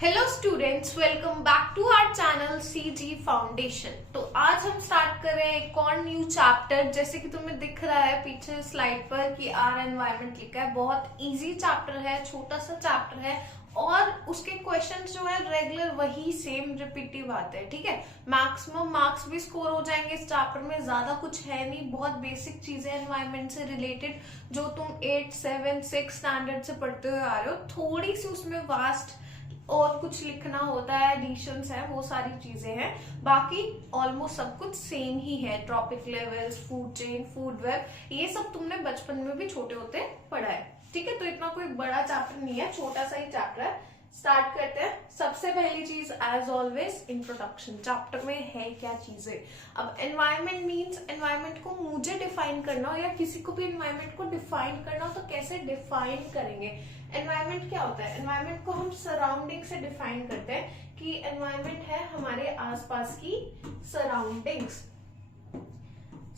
Hello students, welcome back to our channel CG foundation. तो आज हम स्टार्ट कर रहे हैं एक और न्यू चैप्टर। जैसे कि तुम्हें दिख रहा है पीछे स्लाइड पर कि आर एनवायरनमेंट लिखा है। बहुत इजी चैप्टर है, छोटा सा चैप्टर है और उसके क्वेश्चंस जो है रेगुलर वही सेम रिपीटिव आते हैं। ठीक है, मैक्सिमम मार्क्स भी स्कोर हो जाएंगे इस चैप्टर में। ज्यादा कुछ है नहीं, बहुत बेसिक चीजें एनवायरनमेंट से रिलेटेड जो तुम 8, 7, 6 स्टैंडर्ड से पढ़ते हुए आ रहे हो। थोड़ी सी उसमें वास्ट और कुछ लिखना होता है, एडिशंस है, वो सारी चीजें हैं। बाकी ऑलमोस्ट सब कुछ सेम ही है। Trophic levels, food chain, food web, ये सब तुमने बचपन में भी छोटे होते पढ़ा है। ठीक है, तो इतना कोई बड़ा चैप्टर नहीं है, छोटा सा ही चैप्टर है। स्टार्ट करते हैं। सबसे पहली चीज एज ऑलवेज इंट्रोडक्शन। चैप्टर में है क्या चीजें। अब एनवायरनमेंट मींस, एनवायरनमेंट को मुझे डिफाइन करना हो या किसी को भी एनवायरनमेंट को डिफाइन करना हो तो कैसे डिफाइन करेंगे। एनवायरनमेंट क्या होता है? एनवायरनमेंट को हम सराउंडिंग से डिफाइन करते हैं कि एनवायरनमेंट है हमारे आसपास की सराउंडिंग्स।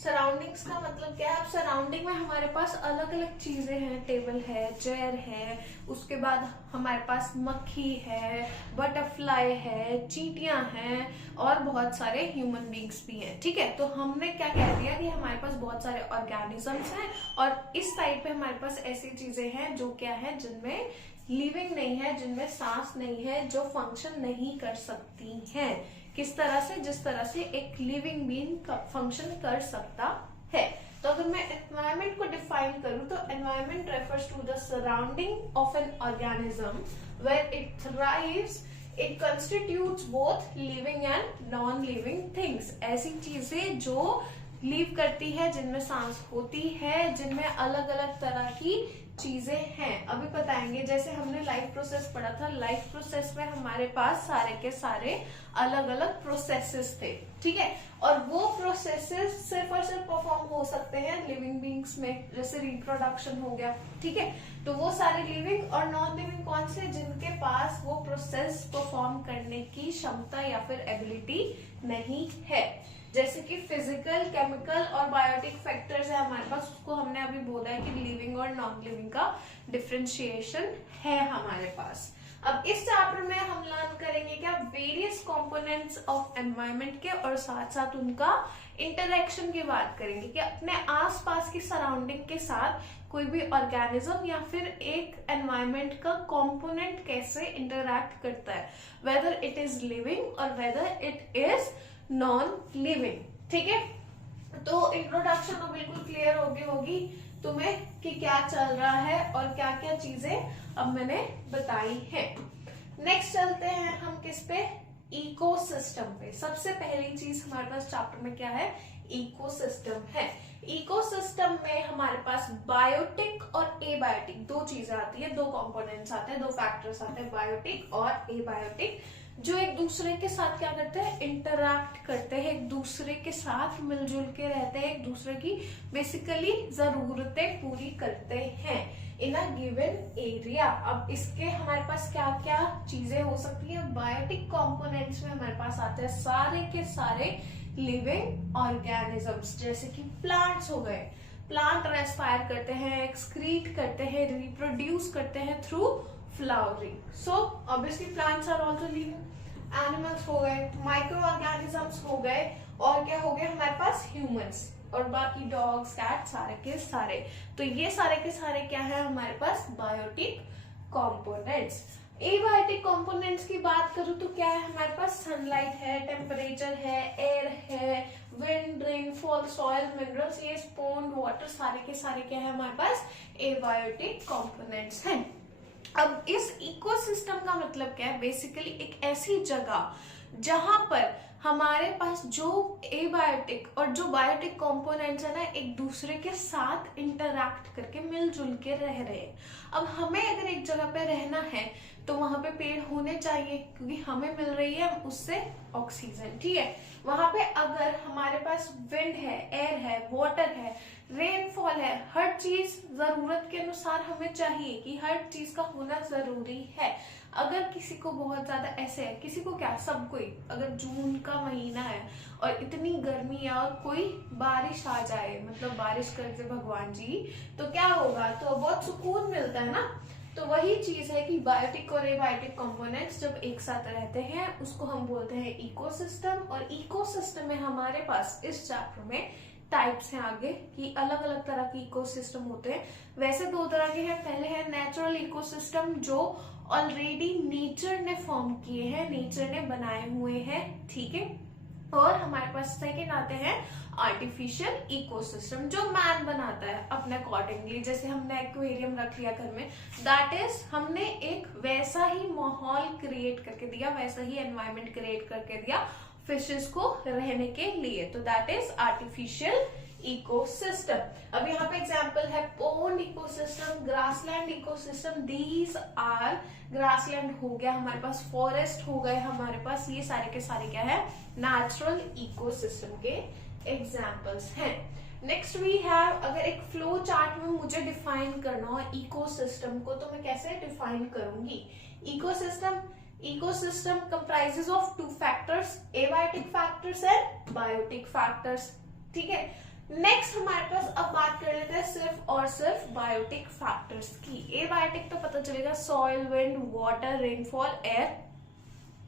सराउंडिंग्स का मतलब क्या है? अब सराउंडिंग में हमारे पास अलग अलग चीजें हैं। टेबल है, चेयर है, उसके बाद हमारे पास मक्खी है, बटरफ्लाई है, चींटियां हैं और बहुत सारे ह्यूमन बींग्स भी हैं। ठीक है, तो हमने क्या कह दिया कि हमारे पास बहुत सारे ऑर्गेनिजम्स हैं और इस साइड पे हमारे पास ऐसी चीजें हैं जो क्या है, जिनमें लिविंग नहीं है, जिनमें सांस नहीं है, जो फंक्शन नहीं कर सकती हैं। किस तरह से? जिस तरह से एक लिविंग बीइंग फंक्शन कर सकता है। तो अगर मैं एनवायरनमेंट को डिफाइन करूं तो environment refers to the surrounding of an organism where it thrives. It constitutes both living and non living things. ऐसी चीजें जो लीव करती है, जिनमें सांस होती है, जिनमें अलग अलग तरह की चीजें हैं। अभी बताएंगे। जैसे हमने लाइफ प्रोसेस पढ़ा था, लाइफ प्रोसेस में हमारे पास सारे के सारे अलग अलग प्रोसेसेस थे। ठीक है, और वो प्रोसेसेस सिर्फ और सिर्फ परफॉर्म हो सकते हैं लिविंग बींग्स में। जैसे रिप्रोडक्शन हो गया। ठीक है, तो वो सारे लिविंग और नॉन लिविंग कौन से? जिनके पास वो प्रोसेस परफॉर्म करने की क्षमता या फिर एबिलिटी नहीं है। जैसे कि फिजिकल, केमिकल और बायोटिक फैक्टर्स है हमारे पास, उसको हमने अभी बोला है कि लिविंग और नॉन लिविंग का डिफरेंशिएशन है हमारे पास। अब इस चैप्टर में हम लर्न करेंगे क्या? वेरियस कंपोनेंट्स ऑफ एनवायरनमेंट के और साथ साथ उनका इंटरेक्शन की बात करेंगे कि अपने आसपास की सराउंडिंग के साथ कोई भी ऑर्गेनिज्म या फिर एक एनवायरनमेंट का कंपोनेंट कैसे इंटरैक्ट करता है, वेदर इट इज लिविंग और whether it is non living. ठीक है, तो इंट्रोडक्शन तो बिल्कुल क्लियर होगी तुम्हें कि क्या चल रहा है और क्या क्या चीजें अब मैंने बताई है। नेक्स्ट चलते हैं हम किस पे? इकोसिस्टम पे। सबसे पहली चीज हमारे पास चैप्टर में क्या है? इकोसिस्टम है। इकोसिस्टम में हमारे पास बायोटिक और एबायोटिक दो चीजें आती है, दो कंपोनेंट्स आते हैं, दो फैक्टर्स आते हैं, बायोटिक और एबायोटिक, जो एक दूसरे के साथ क्या करते हैं? इंटरैक्ट करते हैं, एक दूसरे के साथ मिलजुल के रहते हैं, एक दूसरे की बेसिकली जरूरतें पूरी करते हैं इन अ गिवन एरिया। अब इसके हमारे पास क्या क्या चीजें हो सकती है? बायोटिक कंपोनेंट्स में हमारे पास आते हैं सारे के सारे लिविंग ऑर्गेनिजम्स। जैसे कि प्लांट्स हो गए, प्लांट रेस्पायर करते हैं, एक्सक्रीट करते हैं, रिप्रोड्यूस करते हैं through flowering. So obviously plants are also living. Animals हो गए, माइक्रो ऑर्गेनिजम्स हो गए, और क्या हो गया हमारे पास? ह्यूमंस और बाकी डॉग्स, कैट, सारे के सारे। तो ये सारे के सारे क्या है हमारे पास? Biotic components. एबायोटिक कंपोनेंट्स की बात करूं तो क्या है हमारे पास? सनलाइट है, टेम्परेचर है, एयर है, विंड, रेनफॉल, सॉइल, मिनरल्स, ये स्पॉन्ज, वाटर, सारे के सारे क्या है हमारे पास? एबायोटिक कंपोनेंट्स हैं। अब इस इकोसिस्टम का मतलब क्या है? बेसिकली एक ऐसी जगह जहां पर हमारे पास जो एबायोटिक और जो बायोटिक कंपोनेंट्स है ना, एक दूसरे के साथ इंटरैक्ट करके मिलजुल के रह रहे हैं। अब हमें अगर एक जगह पे रहना है तो वहां पे पेड़ होने चाहिए, क्योंकि हमें मिल रही है उससे ऑक्सीजन। ठीक है, वहां पे अगर हमारे पास विंड है, एयर है, वाटर है, रेनफॉल है, हर चीज जरूरत के अनुसार हमें चाहिए कि हर चीज का होना जरूरी है। अगर किसी को बहुत ज्यादा ऐसे है, किसी को क्या, सब कोई, अगर जून का महीना है और इतनी गर्मी है और कोई बारिश आ जाए, मतलब बारिश कर दे भगवान जी, तो क्या होगा? तो बहुत सुकून मिलता है ना। तो वही चीज है कि बायोटिक और एबायोटिक कंपोनेंट्स जब एक साथ रहते हैं उसको हम बोलते हैं इकोसिस्टम। और इकोसिस्टम में हमारे पास इस चैप्टर में टाइप्स हैं आगे कि अलग अलग तरह के इकोसिस्टम होते हैं। वैसे दो तरह के हैं, पहले है नेचुरल इकोसिस्टम जो ऑलरेडी नेचर ने फॉर्म किए हैं, नेचर ने बनाए हुए हैं, ठीक है। और हमारे पास सेकेंड आते हैं आर्टिफिशियल इकोसिस्टम जो मैन बनाता है अपने अकॉर्डिंगली। जैसे हमने एक्वेरियम रख लिया घर में, दैट इज हमने एक वैसा ही माहौल क्रिएट करके दिया, वैसा ही एनवायरनमेंट क्रिएट करके दिया फिशेस को रहने के लिए, तो दैट इज आर्टिफिशियल इकोसिस्टम। अब यहाँ पे एग्जांपल है pond ecosystem, grassland ecosystem, these are grassland हो गया हमारे पास, फॉरेस्ट हो गए हमारे पास, ये सारे के सारे क्या है नेचुरल इकोसिस्टम के एग्जाम्पल्स हैं। नेक्स्ट वी हैव, अगर एक फ्लो चार्ट में मुझे डिफाइन करना हो इकोसिस्टम को तो मैं कैसे डिफाइन करूंगी? Ecosystem comprises of two factors, abiotic factors and biotic factors, ठीक है। नेक्स्ट हमारे पास अब बात कर लेते हैं सिर्फ और सिर्फ बायोटिक फैक्टर्स की। एबायोटिक तो पता चलेगा soil, wind, water, rainfall, air,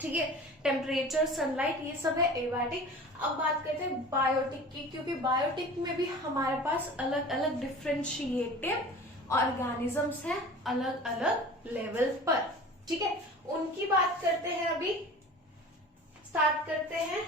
ठीक है, टेम्परेचर, सनलाइट, ये सब है एबायोटिक। अब बात करते हैं बायोटिक की, क्योंकि बायोटिक में भी हमारे पास अलग अलग डिफरेंशिएटिव ऑर्गेनिजम्स हैं अलग अलग लेवल पर, ठीक है, उनकी बात करते हैं। अभी स्टार्ट करते हैं।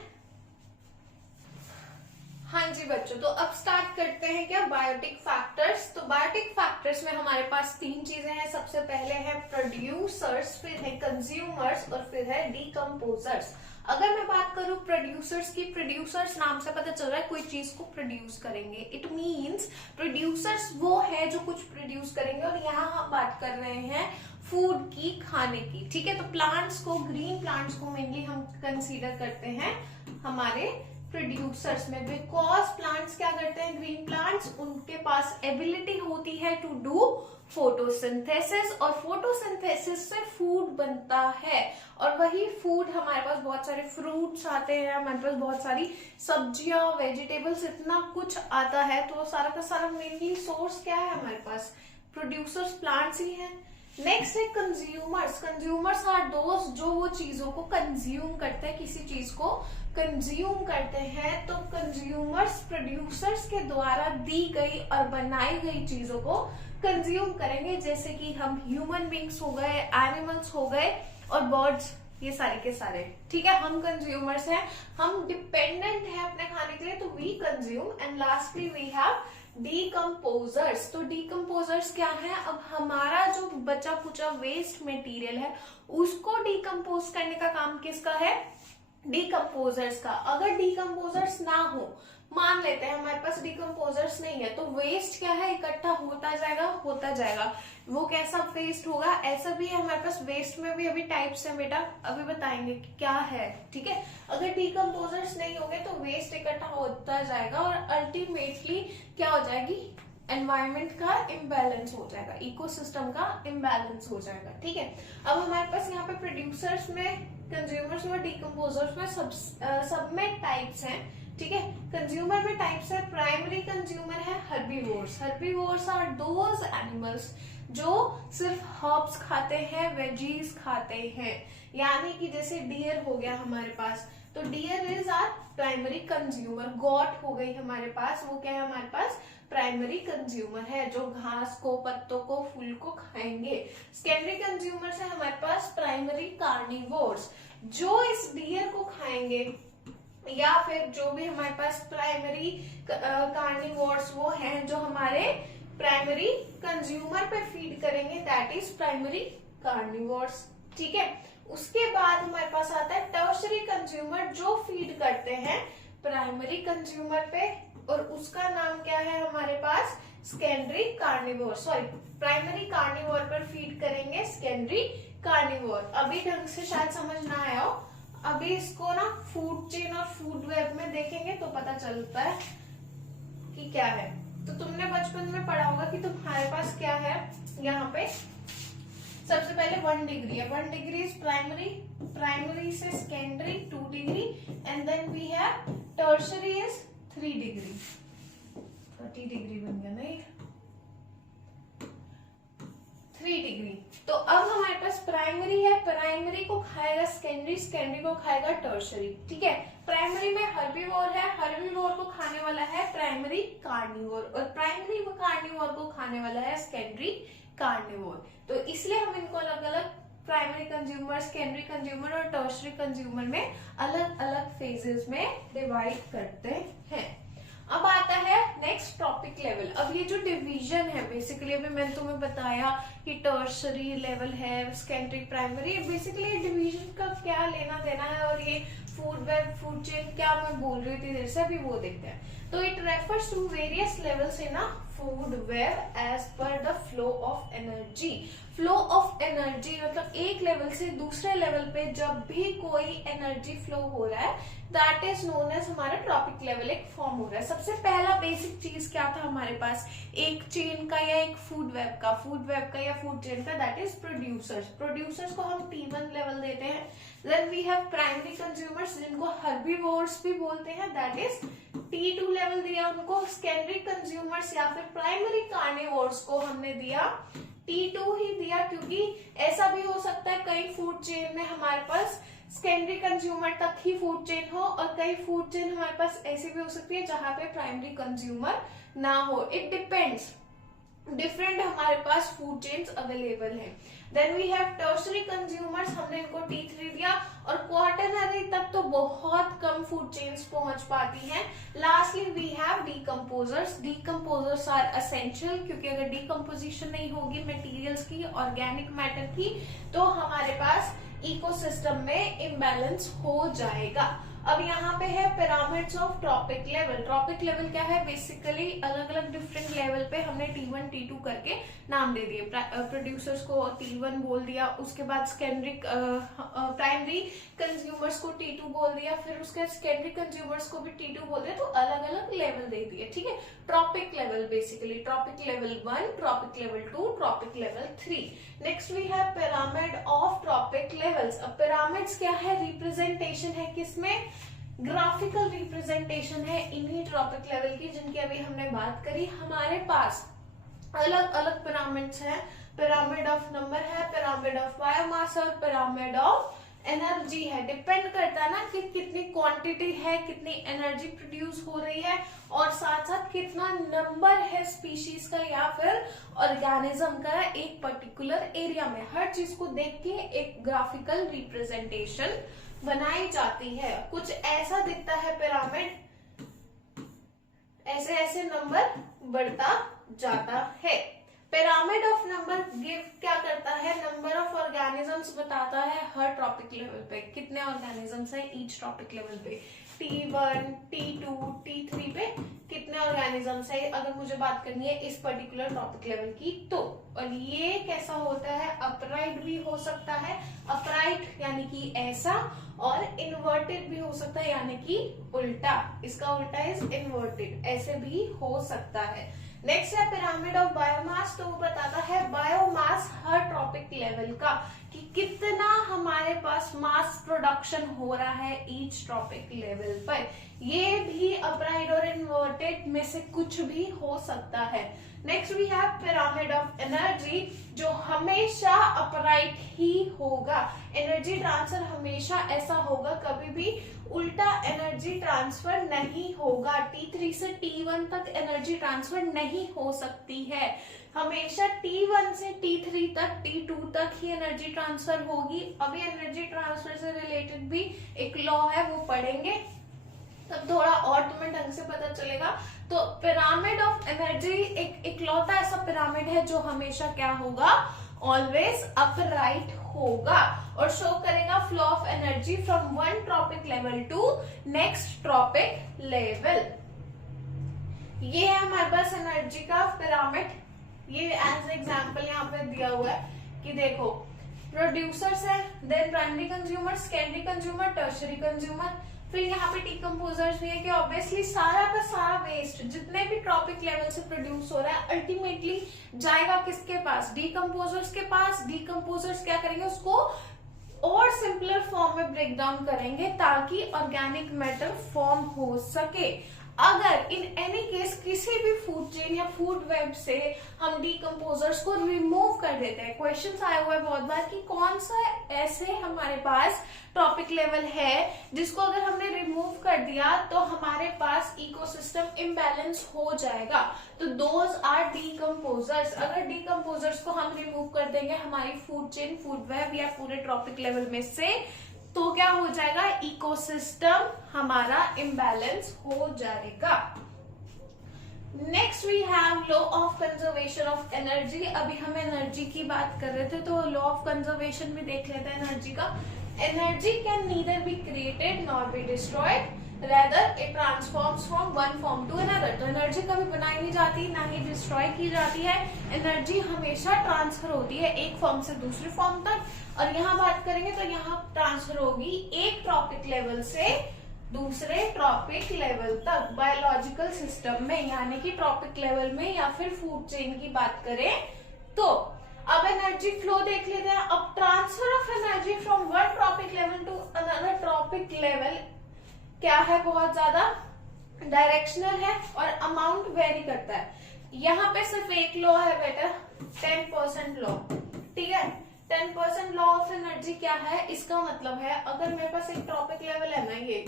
हाँ जी बच्चों, तो अब स्टार्ट करते हैं क्या बायोटिक फैक्टर्स। तो बायोटिक फैक्टर्स में हमारे पास तीन चीजें हैं। सबसे पहले है प्रोड्यूसर्स, फिर है कंज्यूमर्स और फिर है डीकम्पोजर्स। अगर मैं बात करूं प्रोड्यूसर्स की, प्रोड्यूसर्स नाम से पता चल रहा है कोई चीज को प्रोड्यूस करेंगे, इट मींस प्रोड्यूसर्स वो है जो कुछ प्रोड्यूस करेंगे। और यहाँ हम बात कर रहे हैं फूड की, खाने की, ठीक है। तो प्लांट्स को, ग्रीन प्लांट्स को मेनली हम कंसीडर करते हैं हमारे प्रोड्यूसर्स में, बिकॉज प्लांट्स क्या करते हैं, ग्रीन प्लांट्स, उनके पास एबिलिटी होती है टू डू फोटोसिंथेसिस, और फोटोसिंथेसिस से फूड बनता है। और वही फूड हमारे पास बहुत सारे फ्रूट्स आते हैं, हमारे पास बहुत सारी सब्जियां, वेजिटेबल्स, इतना कुछ आता है। तो सारा का सारा मेनली सोर्स क्या है हमारे पास, प्रोड्यूसर्स प्लांट्स ही हैं। नेक्स्ट है कंज्यूमर्स। कंज्यूमर्स आर दोस्त जो वो चीजों को कंज्यूम करते हैं, किसी चीज को कंज्यूम करते हैं। तो कंज्यूमर्स प्रोड्यूसर्स के द्वारा दी गई और बनाई गई चीजों को कंज्यूम करेंगे, जैसे कि हम ह्यूमन बींग्स हो गए, एनिमल्स हो गए और बर्ड्स, ये सारे के सारे, ठीक है। हम कंज्यूमर्स हैं, हम डिपेंडेंट हैं अपने खाने के लिए, तो we consume. And lastly we have decomposers. तो डीकम्पोजर्स क्या है, अब हमारा जो बचा कुचा वेस्ट मटेरियल है उसको डीकम्पोज करने का काम किसका है, डीकम्पोजर्स का। अगर डीकम्पोजर्स ना हो, मान लेते हैं हमारे पास डीकम्पोजर्स नहीं है, तो वेस्ट क्या है, इकट्ठा होता जाएगा। वो कैसा वेस्ट होगा, ऐसा भी है हमारे पास। वेस्ट में भी अभी टाइप्स है बेटा, अभी बताएंगे कि क्या है, ठीक है। अगर डीकम्पोजर्स नहीं होंगे तो वेस्ट इकट्ठा होता जाएगा और अल्टीमेटली क्या हो जाएगी, एनवायरमेंट का इम्बैलेंस हो जाएगा, इकोसिस्टम का इम्बैलेंस हो जाएगा, ठीक है। अब हमारे पास यहाँ पे प्रोड्यूसर्स में, कंज्यूमर्स में, डीकम्पोजर्स में सब में टाइप्स हैं, ठीक है। कंज्यूमर में टाइप्स है, प्राइमरी कंज्यूमर है herbivores. Herbivores are those animals जो सिर्फ हर्ब्स खाते हैं, वेजीज खाते हैं, यानी कि जैसे डियर हो गया हमारे पास, तो deer is are primary consumer. Goat हो गई हमारे पास, वो क्या है हमारे पास, प्राइमरी कंज्यूमर है, जो घास को, पत्तों को, फूल को खाएंगे। सेकेंडरी कंज्यूमर है हमारे पास प्राइमरी कार्निवोर्स, जो इस डियर को खाएंगे, या फिर जो भी हमारे पास प्राइमरी कार्निवोर्स वो हैं जो हमारे प्राइमरी कंज्यूमर पे फीड करेंगे, दैट इज प्राइमरी कार्निवोर्स, ठीक है। उसके बाद हमारे पास आता है टर्शरी कंज्यूमर जो फीड करते हैं प्राइमरी कंज्यूमर पे, और उसका नाम क्या है हमारे पास, secondary carnivore. Sorry, primary carnivore पर फीड करेंगे सेकेंडरी कार्निवोर। अभी ढंग से शायद समझ ना आया हो, अभी इसको ना फूड चेन और फूड वेब में देखेंगे तो पता चलता है कि क्या है। तो तुमने बचपन में पढ़ा होगा कि तुम्हारे पास क्या है, यहाँ पे सबसे पहले 1 डिग्री है, 1 डिग्री इज प्राइमरी, प्राइमरी से secondary 2 degree, and then we have tertiary is 3 degree, 30 degree बन गया नहीं, 3 डिग्री। तो अब हमारे पास प्राइमरी है, प्राइमरी को खाएगा सेकेंडरी, सेकेंडरी को खाएगा टर्शरी। ठीक है, प्राइमरी में हर्बीवोर है, हर्बीवोर को खाने वाला है प्राइमरी कार्निवोर, और प्राइमरी कार्निवोर को खाने वाला है सेकेंडरी कार्निवोर। तो इसलिए हम इनको अलग अलग प्राइमरी कंज्यूमर, सेकेंडरी कंज्यूमर और टर्शरी कंज्यूमर में अलग अलग फेजेस में डिवाइड करते हैं। अब आता है नेक्स्ट टॉपिक लेवल। अब ये जो डिवीजन है बेसिकली, अभी मैंने तुम्हें बताया कि टर्शरी लेवल है, सेकेंडरी, प्राइमरी, बेसिकली डिवीजन का क्या लेना देना है, और ये फूड वेब, फूड चेन क्या मैं बोल रही थी देर से, अभी वो देखते हैं। तो it refers to various levels in a food web as per the flow of energy. Flow of energy मतलब एक लेवल से दूसरे लेवल पे जब भी कोई एनर्जी फ्लो हो रहा है, दैट इज नोन एज हमारा ट्रॉपिक लेवल एक फॉर्म हो रहा है। सबसे पहला बेसिक चीज क्या था हमारे पास, एक चेन का या एक फूड वेब का या फूड चेन का, दैट इज प्रोड्यूसर्स। प्रोड्यूसर्स को हम T1 लेवल देते हैं। Then we have primary consumers जिनको हर्बीवोर्स भी बोलते हैं, दैट इज T2 लेवल दिया उनको। सेकेंडरी कंज्यूमर्स या फिर प्राइमरी कार्निवोर्स को हमने दिया T2 ही दिया, क्योंकि ऐसा भी हो सकता है कई फूड चेन में हमारे पास सेकेंडरी कंज्यूमर तक ही फूड चेन हो, और कई फूड चेन हमारे पास ऐसी भी हो सकती है जहां पे प्राइमरी कंज्यूमर ना हो। इट डिपेंड्स, डिफरेंट हमारे पास फूड चेन्स अवेलेबल है। Then we have tertiary consumers, हमने इनको T3 दिया, और क्वार्टरनरी तक तो बहुत कम फूड चेन्स पहुंच पाती हैं। Lastly we have decomposers. Decomposers are essential, क्योंकि अगर डीकंपोजिशन नहीं होगी मटेरियल्स की, ऑर्गेनिक मैटर की, तो हमारे पास इकोसिस्टम में इम्बैलेंस हो जाएगा। अब यहाँ पे है pyramids of trophic level. Tropic level क्या है, बेसिकली अलग अलग डिफरेंट लेवल पे हमने T1 T2 करके नाम दे दिए। प्रोड्यूसर्स को T1 बोल दिया, उसके बाद सेकेंडरी प्राइमरी कंज्यूमर्स को T2 बोल दिया, फिर उसके सेकेंडरी कंज्यूमर्स को भी T2 बोल दिया, तो अलग अलग लेवल दे दिए। ठीक है, tropic level basically tropic level 1, tropic level 2, tropic level 3। Next we have pyramid of tropic levels. अब पिरामिड्स क्या है, रिप्रेजेंटेशन है किसमें, ग्राफिकल रिप्रेजेंटेशन है इन्हीं ट्रॉपिक लेवल की जिनकी अभी हमने बात करी। हमारे पास अलग अलग पिरामिड्स हैं, पिरामिड ऑफ नंबर है, पिरामिड ऑफ बायोमास और पिरामिड ऑफ एनर्जी है। डिपेंड करता है ना कि कितनी क्वांटिटी है, कितनी एनर्जी प्रोड्यूस हो रही है, और साथ साथ कितना नंबर है स्पीशीज का या फिर ऑर्गेनिज्म का एक पर्टिकुलर एरिया में। हर चीज को देख के एक ग्राफिकल रिप्रेजेंटेशन बनाई जाती है। कुछ ऐसा दिखता है पिरामिड, ऐसे ऐसे नंबर बढ़ता जाता है। पिरामिड ऑफ नंबर गिव क्या करता है, नंबर ऑफ ऑर्गेनिजम्स बताता है हर ट्रॉपिक लेवल पे, कितने ऑर्गेनिजम्स हैं ईच ट्रॉपिक लेवल पे। T1, T2, T3 पे कितने ऑर्गेनिजम्स है, अगर मुझे बात करनी है इस पर्टिकुलर टॉपिक लेवल की तो। और ये कैसा होता है, अपराइट भी हो सकता है, अपराइट यानी कि ऐसा, और इन्वर्टेड भी हो सकता है यानी कि उल्टा, इसका उल्टा इज इन्वर्टेड, ऐसे भी हो सकता है। नेक्स्ट है पिरामिड ऑफ बायोमास। तो वो बताता है बायोमास हर ट्रॉपिक लेवल का, कि कितना हमारे पास मास प्रोडक्शन हो रहा है ईच ट्रॉपिक लेवल पर। ये भी अपराइट और इन्वर्टेड में से कुछ भी हो सकता है। Next we have pyramid of energy, जो हमेशा अपराइट ही होगा। एनर्जी ट्रांसफर हमेशा ऐसा होगा, कभी भी उल्टा एनर्जी ट्रांसफर नहीं होगा। T3 से T1 तक एनर्जी ट्रांसफर नहीं हो सकती है, हमेशा T1 से T3 तक, T2 तक ही एनर्जी ट्रांसफर होगी। अभी एनर्जी ट्रांसफर से रिलेटेड भी एक लॉ है, वो पढ़ेंगे तब थोड़ा और तुम्हें ढंग से पता चलेगा। तो पिरामिड ऑफ एनर्जी एक इकलौता ऐसा पिरामिड है जो हमेशा क्या होगा, ऑलवेज अपराइट होगा, और शो करेगा flow of energy from one tropic level to next tropic level. ये है हमारे पास एनर्जी का पिरामिड। ये एज एग्जांपल यहाँ पे दिया हुआ है कि देखो प्रोड्यूसर्स है, then primary consumer, secondary consumer, tertiary consumer, फिर यहाँ पे डीकंपोजर्स भी है कि ऑब्वियसली सारा का सारा वेस्ट जितने भी ट्रॉपिक लेवल से प्रोड्यूस हो रहा है अल्टीमेटली जाएगा किसके पास, डीकंपोजर्स के पास। डीकंपोजर्स क्या करेंगे, उसको और सिंपलर फॉर्म में ब्रेक डाउन करेंगे ताकि ऑर्गेनिक मैटर फॉर्म हो सके। अगर इन एनी केस किसी भी फूड चेन या फूड वेब से हम डिकम्पोजर्स को रिमूव कर देते हैं, क्वेश्चन आया हुआ है बहुत बार कि कौन सा ऐसे हमारे पास टॉपिक लेवल है जिसको अगर हमने रिमूव कर दिया तो हमारे पास इकोसिस्टम इम्बैलेंस हो जाएगा। तो दोज आर डिकम्पोजर्स। अगर डिकम्पोजर्स को हम रिमूव कर देंगे हमारी फूड चेन, फूड वेब या पूरे टॉपिक लेवल में से, तो क्या हो जाएगा, इकोसिस्टम हमारा इम्बैलेंस हो जाएगा। Next we have law of conservation of energy. अभी हम एनर्जी की बात कर रहे थे तो लॉ ऑफ कंजर्वेशन भी देख लेते हैं एनर्जी का। Energy can neither be created nor be destroyed, rather it transforms from one form to another. तो एनर्जी कभी बनाई नहीं जाती, ना ही डिस्ट्रॉय की जाती है, एनर्जी हमेशा ट्रांसफर होती है एक फॉर्म से दूसरे फॉर्म तक। और यहाँ बात करेंगे तो यहाँ ट्रांसफर होगी एक ट्रॉपिक लेवल से दूसरे ट्रॉपिक लेवल तक बायोलॉजिकल सिस्टम में, यानी कि ट्रॉपिक लेवल में या फिर फूड चेन की बात करें तो। अब एनर्जी फ्लो देख लेते हैं। अब transfer of energy from one tropic level to another tropic level क्या है, बहुत ज्यादा डायरेक्शनल है और अमाउंट वेरी करता है। यहाँ पे सिर्फ एक लॉ है बेटा, 10% लॉ, ठीक है। 10% लॉ ऑफ एनर्जी क्या है, इसका मतलब है अगर मेरे पास एक टॉपिक लेवल है ना, ये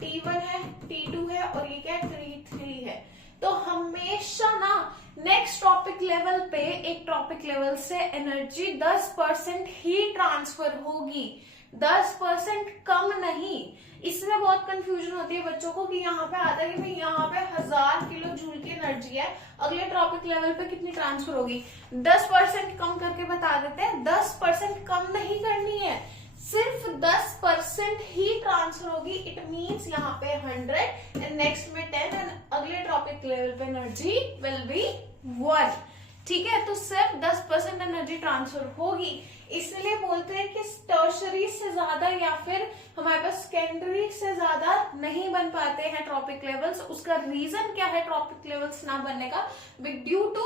T1 है, T2 है और ये क्या है, T3 है, तो हमेशा ना नेक्स्ट टॉपिक लेवल पे एक टॉपिक लेवल से एनर्जी 10% ही ट्रांसफर होगी, 10% कम नहीं। इसमें बहुत कंफ्यूजन होती है बच्चों को कि यहाँ पे आता है कि भाई यहाँ पे 1000 किलो जूल की एनर्जी है, अगले टॉपिक लेवल पे कितनी ट्रांसफर होगी, 10% कम करके बता देते हैं। 10% कम नहीं करनी है, सिर्फ 10% ही ट्रांसफर होगी। इट मींस यहाँ पे 100 एंड नेक्स्ट में 10 एंड अगले टॉपिक लेवल पे एनर्जी विल बी 1, ठीक है। तो सिर्फ 10% एनर्जी ट्रांसफर होगी, इसलिए बोलते हैं कि टर्शरी से ज्यादा या फिर हमारे पास सेकेंडरी से ज्यादा नहीं बन पाते हैं ट्रॉपिक लेवल्स। उसका रीजन क्या है ट्रॉपिक लेवल्स ना बनने का, due to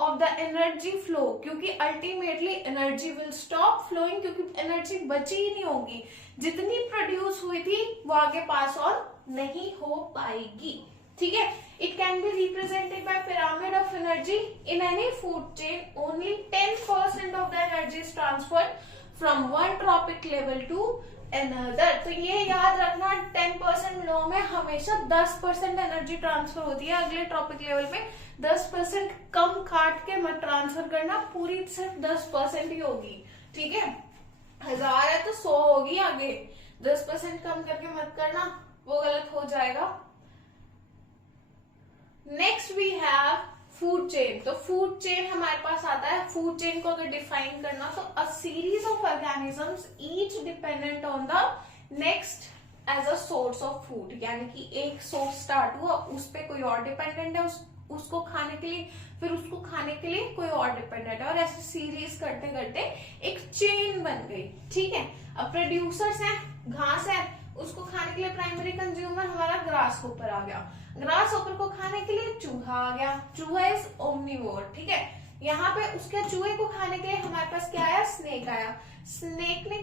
of the energy flow, क्योंकि ultimately energy will stop flowing, क्योंकि एनर्जी बची ही नहीं होगी, जितनी प्रोड्यूस हुई थी वो आगे पास ऑन नहीं हो पाएगी, ठीक है। It can be represented by pyramid of energy in any food chain. Only 10% of the energy is transferred from one tropic level to another. तो ये याद रखना, 10% लॉ में हमेशा 10% एनर्जी ट्रांसफर होती है अगले ट्रॉपिक लेवल पे। 10% कम काट के मत ट्रांसफर करना, पूरी सिर्फ 10% ही होगी, ठीक है। 1000 है तो 100 होगी आगे, 10% कम करके मत करना, वो गलत हो जाएगा। Next we have food chain. तो फूड चेन हमारे पास आता है, फूड चेन को अगर डिफाइन करना तो a series of organisms each dependent on the next as a source of food, यानी कि एक सोर्स स्टार्ट हुआ, उस पे कोई और डिपेंडेंट है उसको खाने के लिए, फिर उसको खाने के लिए कोई और डिपेंडेंट है, और ऐसे सीरीज करते करते एक चेन बन गई, ठीक है। अब प्रोड्यूसर्स हैं, घास है, उसको खाने के लिए प्राइमरी कंज्यूमर हमारा ग्रास होपर आ गया, ग्रास होपर को खाने के लिए चूहा आ गया, चूहा इज ओमनीवोर, ठीक है। यहाँ पे उसके चूहे को खाने के लिए हमारे पास क्या आया, स्नेक आया, स्नेक ने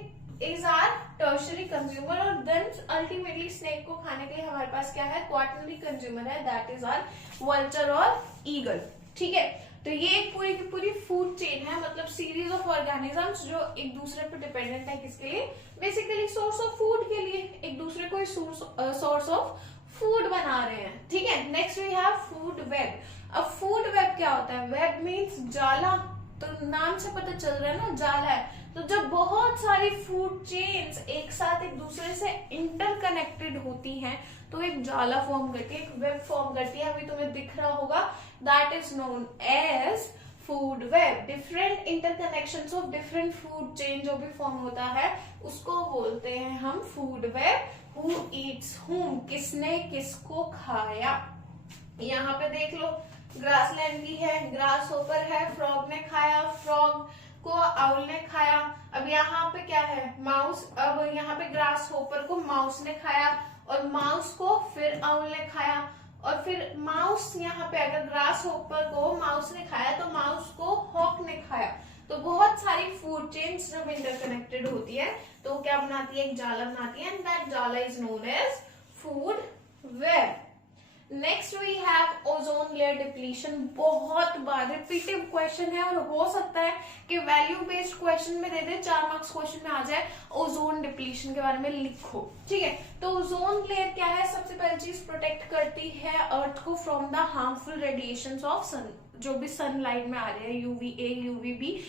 इज आर टर्शरी कंज्यूमर, और देन अल्टीमेटली स्नेक को खाने के लिए हमारे पास क्या है, क्वार्टरली कंज्यूमर है, दैट इज आर वल्चर और ईगल, ठीक है। तो ये एक पूरी की पूरी फूड चेन है, मतलब सीरीज ऑफ ऑर्गेनिजम्स जो एक दूसरे पर डिपेंडेंट है, किसके लिए, बेसिकली सोर्स ऑफ फूड के लिए, एक दूसरे को सोर्स ऑफ फूड बना रहे हैं, ठीक है। Next we have food web. अब फूड वेब क्या होता है, वेब मीन्स जाला, तो नाम से पता चल रहा है ना, जाला है। तो जब बहुत सारी फूड चेन्स एक साथ एक दूसरे से इंटरकनेक्टेड होती हैं तो एक जाला फॉर्म करती है, एक वेब फॉर्म करती है, अभी तुम्हें दिख रहा होगा, that is known as food web. Different interconnections of different food chain जो भी फॉर्म होता है उसको बोलते हैं हम फूड वेब। हु ईट्स हुम, किसने किसको खाया। यहाँ पे देख लो, ग्रासलैंड भी है, ग्रास होपर है, फ्रॉग ने खाया, फ्रॉग को आउल ने खाया। अब यहाँ पे क्या है, माउस, अब यहाँ पे ग्रास होपर को माउस ने खाया और माउस को फिर आउल ने खाया, और फिर माउस, यहाँ पे अगर ग्रास होपर को माउस ने खाया तो माउस को हॉक ने खाया। तो बहुत सारी फूड चेन्स जब इंटरकनेक्टेड होती है तो क्या बनाती है, एक जाला बनाती है, एंड दैट जाला is known as food web. Next we have ozone layer depletion. बहुत बार रिपीटिव क्वेश्चन है और हो सकता है कि वैल्यू बेस्ड क्वेश्चन में दे दे, 4 मार्क्स क्वेश्चन में आ जाए ओजोन डिप्लीशन के बारे में लिखो। ठीक है, तो ओजोन लेयर क्या है? सबसे पहली चीज प्रोटेक्ट करती है अर्थ को from the harmful radiations of sun. जो भी सनलाइट में आ रहे हैं, यूवीए, यूवीबी,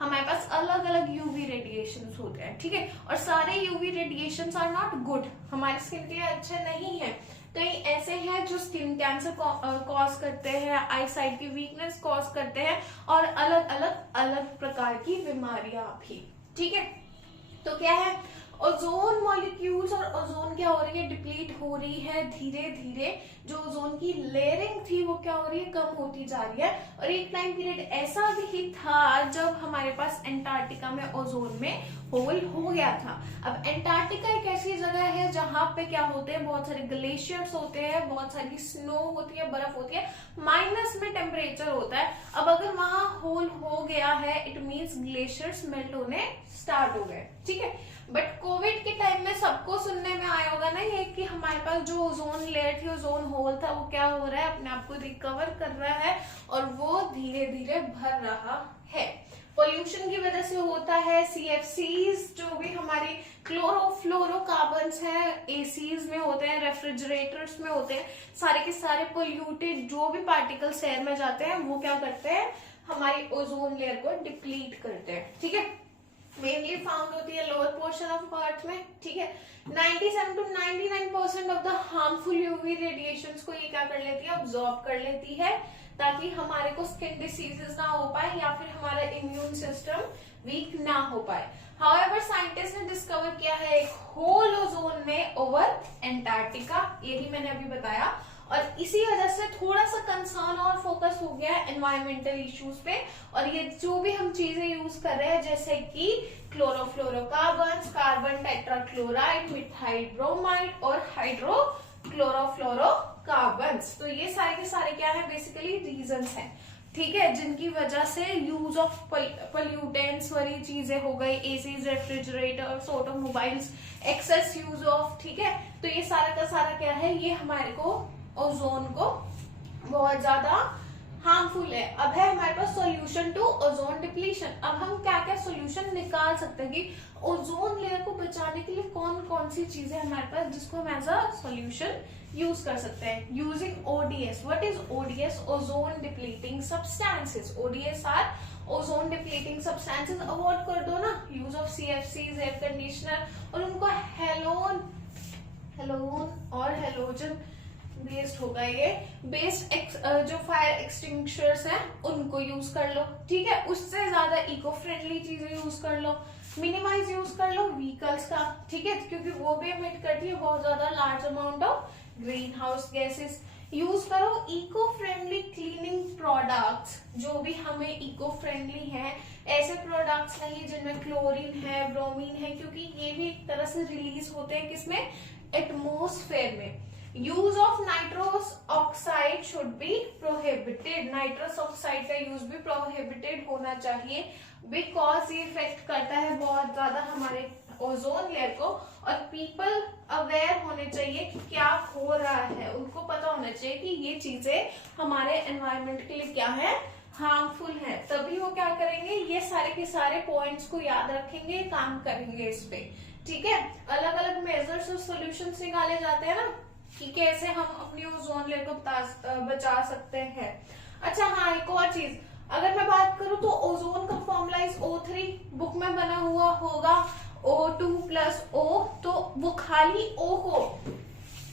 हमारे पास अलग अलग यूवी रेडिएशंस होते हैं। ठीक है, और सारे UV radiations are not good, हमारी स्किन के लिए अच्छे नहीं है। कई ऐसे हैं जो स्किन कैंसर कॉज करते हैं, आई साइट की वीकनेस कॉज करते हैं, और अलग प्रकार की बीमारियां भी। ठीक है, तो क्या है, ओजोन मॉलिक्यूल्स और ओजोन क्या हो रही है? डिप्लीट हो रही है धीरे धीरे। जो ओजोन की लेयरिंग थी वो क्या हो रही है? कम होती जा रही है। और एक टाइम पीरियड ऐसा भी था जब हमारे पास एंटार्क्टिका में ओजोन में होल हो गया था। अब एंटार्क्टिका एक ऐसी जगह है जहां पे क्या होते हैं? बहुत सारे ग्लेशियर्स होते हैं, बहुत सारी स्नो होती है, बर्फ होती है, माइनस में टेम्परेचर होता है। अब अगर वहां होल हो गया है, इट मीन्स ग्लेशियर्स मेल्ट होने स्टार्ट हो गए। ठीक है, बट कोविड के टाइम में सबको सुनने में आया होगा ना ये कि हमारे पास जो ओजोन लेयर थी, ओजोन होल था, वो क्या हो रहा है? अपने आप को रिकवर कर रहा है और वो धीरे धीरे भर रहा है। पोल्यूशन की वजह से होता है। सीएफसीज जो भी हमारे क्लोरोफ्लोरोकार्बन्स हैं, एसीज में होते हैं, रेफ्रिजरेटर्स में होते हैं, सारे के सारे पोल्यूटेड जो भी पार्टिकल्स एयर में जाते हैं वो क्या करते हैं? हमारी ओजोन लेयर को डिप्लीट करते हैं। ठीक है, मेनली फाउंड होती है लोअर पोर्शन ऑफ अर्थ में। ठीक है, 97 to 99% of the harmful UV radiations को ये क्या कर लेती है? ऑब्जॉर्ब कर लेती है, ताकि हमारे को स्किन डिसीजेस ना हो पाए या फिर हमारा इम्यून सिस्टम वीक ना हो पाए। हाउएवर साइंटिस्ट ने डिस्कवर किया है एक होल ओजोन में ओवर एंटार्क्टिका, ये भी मैंने अभी बताया। और इसी वजह से थोड़ा सा कंसर्न और फोकस हो गया है एनवायरमेंटल इश्यूज पे। और ये जो भी हम चीजें यूज कर रहे हैं जैसे कि chlorofluorocarbons, carbon tetrachloride, methyl bromide और हाइड्रोक्लोरोफ्लोरोकार्बन्स, तो ये सारे के सारे क्या है? बेसिकली रीजंस हैं। ठीक है, जिनकी वजह से यूज ऑफ पोल्यूटेंट्स वाली चीजें हो गई, ACs, refrigerators, automobiles, excess use of. ठीक है, तो ये सारा का सारा क्या है? ये हमारे को ओजोन को बहुत ज्यादा हार्मफुल है। अब है हमारे पास सॉल्यूशन टू ओजोन डिप्लीशन। अब हम क्या क्या सॉल्यूशन निकाल सकते हैं कि ओजोन लेयर को बचाने के लिए कौन कौन सी चीजें हमारे पास जिसको हम एज अ सॉल्यूशन यूज कर सकते हैं। Using ODS. What is ODS? Ozone depleting substances. ODS are ozone depleting substances. Avoid कर दो ना use of CFCs, air conditioner, और उनको हेलोन और हेलोजन बेस्ड होगा ये बेस्ड जो फायर एक्सटिंग्विशर्स हैं उनको यूज कर लो। ठीक है, उससे ज्यादा इको फ्रेंडली चीजें यूज कर लो, मिनिमाइज यूज कर लो व्हीकल्स का। ठीक है, क्योंकि वो भी एमिट करती है बहुत ज्यादा large amount of green house gases. Use करो इको फ्रेंडली क्लीनिंग प्रोडक्ट्स, जो भी हमें इको फ्रेंडली है। ऐसे प्रोडक्ट्स नहीं जिनमें क्लोरीन है, ब्रोमीन है, क्योंकि ये भी एक तरह से रिलीज होते हैं किसमें? एटमोस्फेयर में। Use of nitrous oxide should be prohibited. Nitrous oxide का यूज भी प्रोहिबिटेड होना चाहिए, बिकॉज ये इफेक्ट करता है बहुत ज्यादा हमारे ओजोन लेयर को। और पीपल अवेयर होने चाहिए कि क्या हो रहा है, उनको पता होना चाहिए कि ये चीजें हमारे एनवायरनमेंट के लिए क्या है? हार्मफुल है। तभी वो क्या करेंगे? ये सारे के सारे पॉइंट्स को याद रखेंगे, काम करेंगे इस पे। ठीक है, अलग अलग मेजर्स और सॉल्यूशंस निकाले जाते हैं ना कि कैसे हम अपनी ओजोन लेयर को बचा सकते हैं। अच्छा हाँ, एक और चीज अगर मैं बात करूं तो ओजोन का फॉर्मूला इस O3 बुक में बना हुआ होगा, O2 + O। तो वो खाली O को,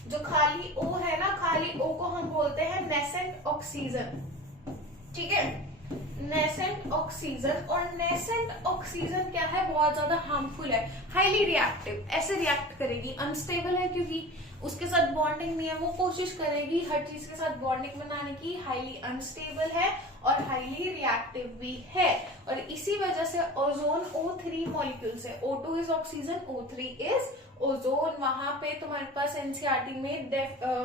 जो खाली O है ना, खाली O को हम बोलते हैं नेसेंट ऑक्सीजन। ठीक है, नेसेंट ऑक्सीजन। और नेसेंट ऑक्सीजन क्या है? बहुत ज्यादा हार्मफुल है, हाईली रिएक्टिव। ऐसे रिएक्ट करेगी, अनस्टेबल है क्योंकि उसके साथ बॉन्डिंग नहीं है, वो कोशिश करेगी हर चीज के साथ बॉन्डिंग बनाने की, हाईली अनस्टेबल है और हाईली रिएक्टिव भी है। और इसी वजह से ओजोन O3 मॉलिक्यूल्स है। O2 is oxygen, O3 is ozone, वहां पे तुम्हारे पास एनसीईआरटी में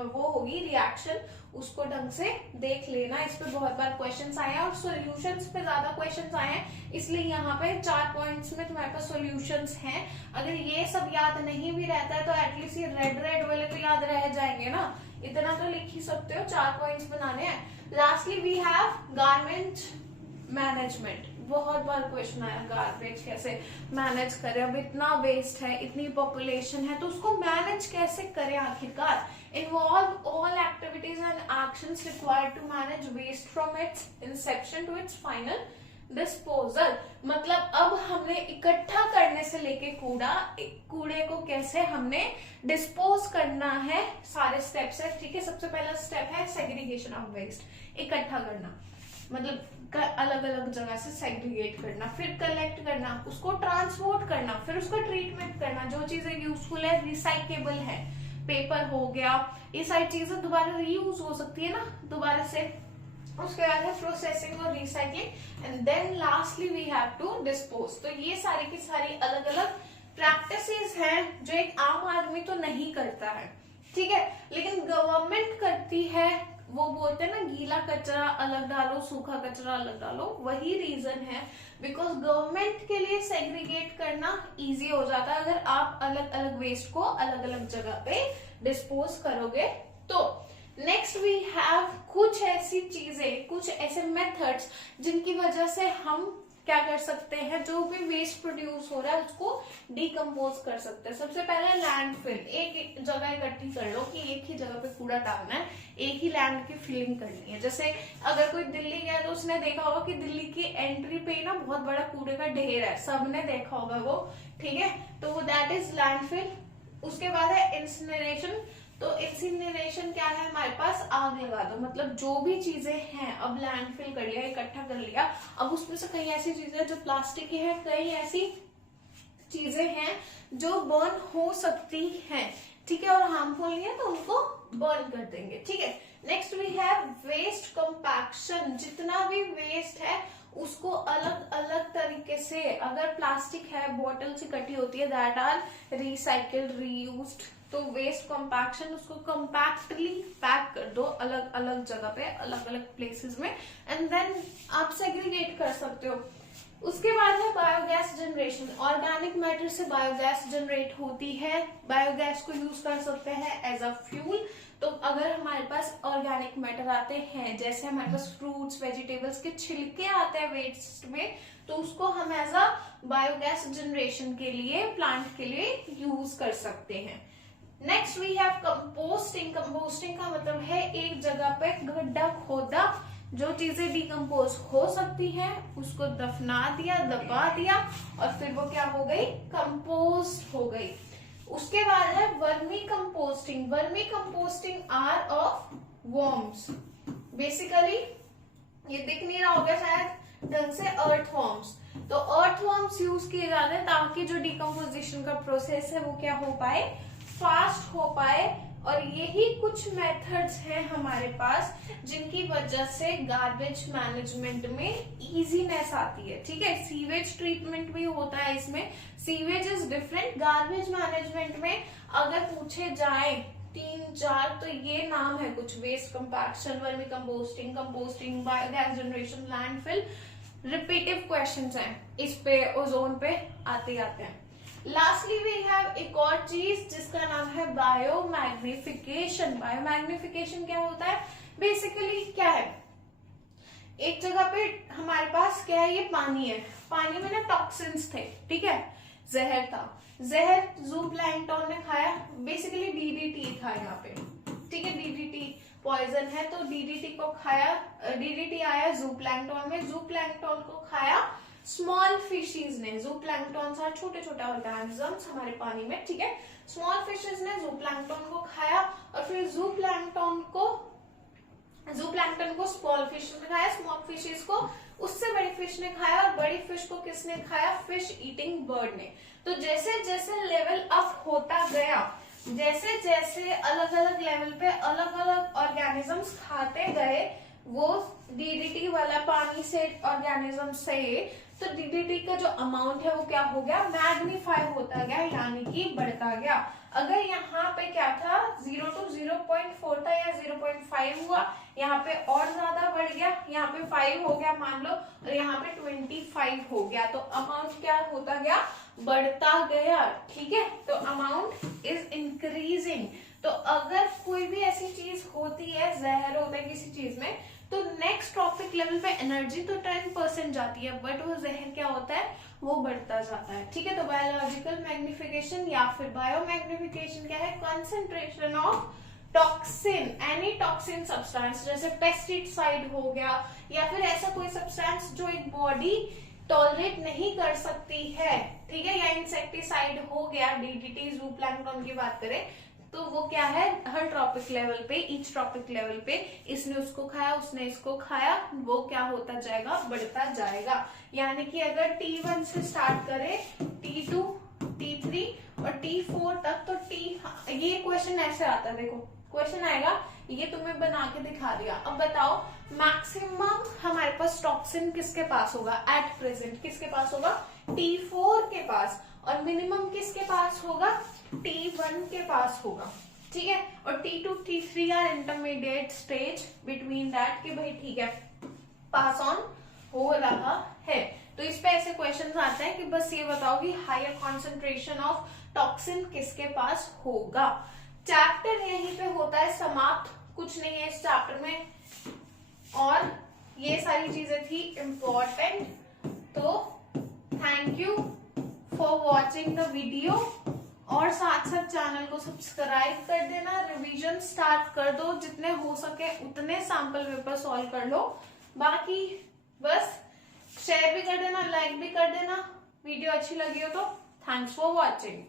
वो होगी रिएक्शन, उसको ढंग से देख लेना। इस पे बहुत बार क्वेश्चंस आए हैं और सॉल्यूशंस पे ज्यादा क्वेश्चंस आए हैं, इसलिए यहाँ पे 4 पॉइंट्स में तुम्हारे पास सॉल्यूशंस हैं। अगर ये सब याद नहीं भी रहता है तो एटलीस्ट ये रेड रेड वाले तो याद रह जाएंगे ना, इतना तो लिख ही सकते हो, 4 पॉइंट्स बनाने हैं। Lastly we have garment management. बहुत बार क्वेश्चन आया गार्बेज कैसे मैनेज करें, अब इतना वेस्ट है, इतनी पॉपुलेशन है, तो उसको मैनेज कैसे करें आखिरकार। Involve all activities and actions required to manage waste from its inception to its final disposal. मतलब अब हमने इकट्ठा करने से लेके कूड़े को कैसे हमने डिस्पोज करना है, सारे स्टेप्स है। ठीक है, सबसे पहला स्टेप है सेग्रीगेशन ऑफ वेस्ट, इकट्ठा करना, मतलब अलग अलग जगह से सेग्रीगेट करना, फिर कलेक्ट करना, उसको ट्रांसपोर्ट करना, फिर उसका ट्रीटमेंट करना, जो चीजें यूजफुल है, रिसाइकेबल है, पेपर हो गया, ये सारी चीजें दोबारा रीयूज हो सकती है ना दोबारा से। उसके बाद है प्रोसेसिंग और recycling and then lastly we have to dispose. तो ये सारी की सारी अलग अलग प्रैक्टिसेस हैं जो एक आम आदमी तो नहीं करता है, ठीक है, लेकिन गवर्नमेंट करती है। वो बोलते हैं ना गीला कचरा अलग डालो, सूखा कचरा अलग डालो, वही रीजन है बिकॉज गवर्नमेंट के लिए सेग्रीगेट करना इजी हो जाता है अगर आप अलग अलग वेस्ट को अलग अलग जगह पे डिस्पोज करोगे। तो नेक्स्ट वी हैव कुछ ऐसी चीजें, कुछ ऐसे मेथड्स जिनकी वजह से हम क्या कर सकते हैं, जो भी वेस्ट प्रोड्यूस हो रहा है उसको डिकम्पोज कर सकते हैं। सबसे पहले लैंडफिल, एक जगह इकट्ठी कर लो कि एक ही जगह पे कूड़ा डालना है, एक ही लैंड की फिलिंग करनी है। जैसे अगर कोई दिल्ली गया तो उसने देखा होगा कि दिल्ली की एंट्री पे ना बहुत बड़ा कूड़े का ढेर है, सबने देखा होगा वो, ठीक है, तो वो दैट इज लैंडफिल। उसके बाद है इंसिनरेशन। तो इंसिनरेशन क्या है, हमारे पास आग लगा दो, मतलब जो भी चीजें हैं, अब लैंडफिल कर लिया, इकट्ठा कर लिया, अब उसमें से कई ऐसी चीजें जो प्लास्टिक की है, कई ऐसी चीजें हैं जो बर्न हो सकती हैं, ठीक है, और हार्मफुल नहीं है तो उनको बर्न कर देंगे, ठीक है। Next we have waste compaction. जितना भी वेस्ट है उसको अलग अलग तरीके से, अगर प्लास्टिक है, बॉटल से इकट्ठी होती है, दैट आर रिसाइकिल्ड, रीयूज्ड, तो वेस्ट कंपैक्शन, उसको कंपैक्टली पैक कर दो अलग अलग जगह पे, अलग अलग प्लेसेस में, एंड देन आप सेग्रीगेट कर सकते हो। उसके बाद है बायोगैस जनरेशन। ऑर्गेनिक मैटर से बायोगैस जनरेट होती है, बायोगैस को यूज कर सकते हैं एज अ फ्यूल। तो अगर हमारे पास ऑर्गेनिक मैटर आते हैं, जैसे हमारे पास फ्रूट्स वेजिटेबल्स के छिलके आते हैं वेस्ट में, तो उसको हम एज अ बायोगैस जनरेशन के लिए, प्लांट के लिए यूज कर सकते हैं। Next we have composting. Composting का मतलब है एक जगह पे गड्ढा खोदा, जो चीजें डिकम्पोज हो सकती हैं उसको दफना दिया, दबा दिया, और फिर वो क्या हो गई, कंपोस्ट हो गई। उसके बाद है vermi composting. Vermi composting are of worms, basically ये दिख नहीं रहा होगा शायद ढंग से, अर्थवर्म्स। तो अर्थवर्म्स यूज किए जाते हैं ताकि जो डिकम्पोजिशन का प्रोसेस है वो क्या हो पाए, फास्ट हो पाए। और यही कुछ मेथड्स हैं हमारे पास जिनकी वजह से गार्बेज मैनेजमेंट में इजीनेस आती है, ठीक है। सीवेज ट्रीटमेंट भी होता है इसमें, sewage is different. Garbage management में अगर पूछे जाए 3-4 तो ये नाम है कुछ, waste compaction, vermi composting, composting, biogas generation, landfill, repetitive questions हैं इस पे, ओजोन पे आते आते हैं। लास्टली वी हैव एक और चीज जिसका नाम है बायोमैग्निफिकेशन। बायोमैग्निफिकेशन क्या होता है, बेसिकली क्या है, एक जगह पे हमारे पास क्या है, ये पानी है, पानी में ना टॉक्सिन्स थे, ठीक है, जहर था, जहर जू प्लैंकटन ने खाया, बेसिकली डीडीटी था यहाँ पे, ठीक है, डीडीटी पॉइजन है, तो डीडीटी को खाया, डीडीटी आया जू प्लैंकटन में, जू प्लैंकटन को खाया स्मॉल फिशेज ने। जू प्लैंकटन छोटे छोटे ऑर्गेनिजम्स हमारे पानी में, ठीक है, स्मॉल फिशेज ने जू प्लैंकटन को खाया, और फिर जू प्लैंकटन को स्मॉल फिश ने खाया, स्मॉल फिशेज को उससे बड़ी फिश ने खाया, और बड़ी फिश को किसने खाया, फिश ईटिंग बर्ड ने। तो जैसे जैसे लेवल अप होता गया, जैसे जैसे अलग अलग लेवल पे अलग अलग ऑर्गेनिजम्स खाते गए, वो डीडीटी वाला पानी से ऑर्गेनिज्म से तो डीडीटी का जो अमाउंट है वो क्या हो गया, मैग्नीफाई होता गया, यानी कि बढ़ता गया। अगर यहाँ पे क्या था 0 to 0.4 था या 0.5 हुआ, यहाँ पे और ज्यादा बढ़ गया, यहाँ पे 5 हो गया मान लो, और यहाँ पे 25 हो गया, तो अमाउंट क्या होता गया, बढ़ता गया। ठीक है, तो अमाउंट इज इंक्रीजिंग। तो अगर कोई भी ऐसी चीज होती है, जहर होता है किसी चीज में, तो नेक्स्ट ट्रॉपिक लेवल पे एनर्जी तो 10% जाती है, बट वो जहर क्या होता है, वो बढ़ता जाता है। ठीक है, तो बायोलॉजिकल मैग्निफिकेशन या फिर बायो मैग्निफिकेशन क्या है, concentration of toxin, any toxin substance, जैसे पेस्टिसाइड हो गया या फिर ऐसा कोई सब्सटेंस जो एक बॉडी टॉलरेट नहीं कर सकती है, ठीक है, या इंसेक्टिसाइड हो गया, डीडीटी, जूप्लैंक्टन की बात करें तो वो क्या है, हर ट्रॉपिक लेवल पे, ईच ट्रॉपिक लेवल पे इसने उसको खाया, उसने इसको खाया, वो क्या होता जाएगा, बढ़ता जाएगा। यानी कि अगर T1 से स्टार्ट करें T2, T3 और T4 तक, तो ये क्वेश्चन ऐसे आता है, देखो क्वेश्चन आएगा, ये तुम्हें बना के दिखा दिया। अब बताओ मैक्सिमम हमारे पास टॉक्सिन किसके पास होगा एट प्रेजेंट, किसके पास होगा, T4 के पास, और मिनिमम किसके पास होगा, T1 के पास होगा। ठीक है, और T2, T3 are intermediate stage between that, कि भाई ठीक है पास ऑन हो रहा है। तो इस पे ऐसे क्वेश्चन आते हैं कि बस ये बताओ कि हायर कॉन्सेंट्रेशन ऑफ टॉक्सिन किसके पास होगा। चैप्टर यहीं पे होता है समाप्त, कुछ नहीं है इस चैप्टर में, और ये सारी चीजें थी इम्पोर्टेंट। तो thank you for watching the video, और साथ साथ चैनल को सब्सक्राइब कर देना, रिवीजन स्टार्ट कर दो, जितने हो सके उतने सैंपल पेपर सॉल्व कर लो, बाकी बस शेयर भी कर देना, लाइक भी कर देना, वीडियो अच्छी लगी हो तो। Thanks for watching.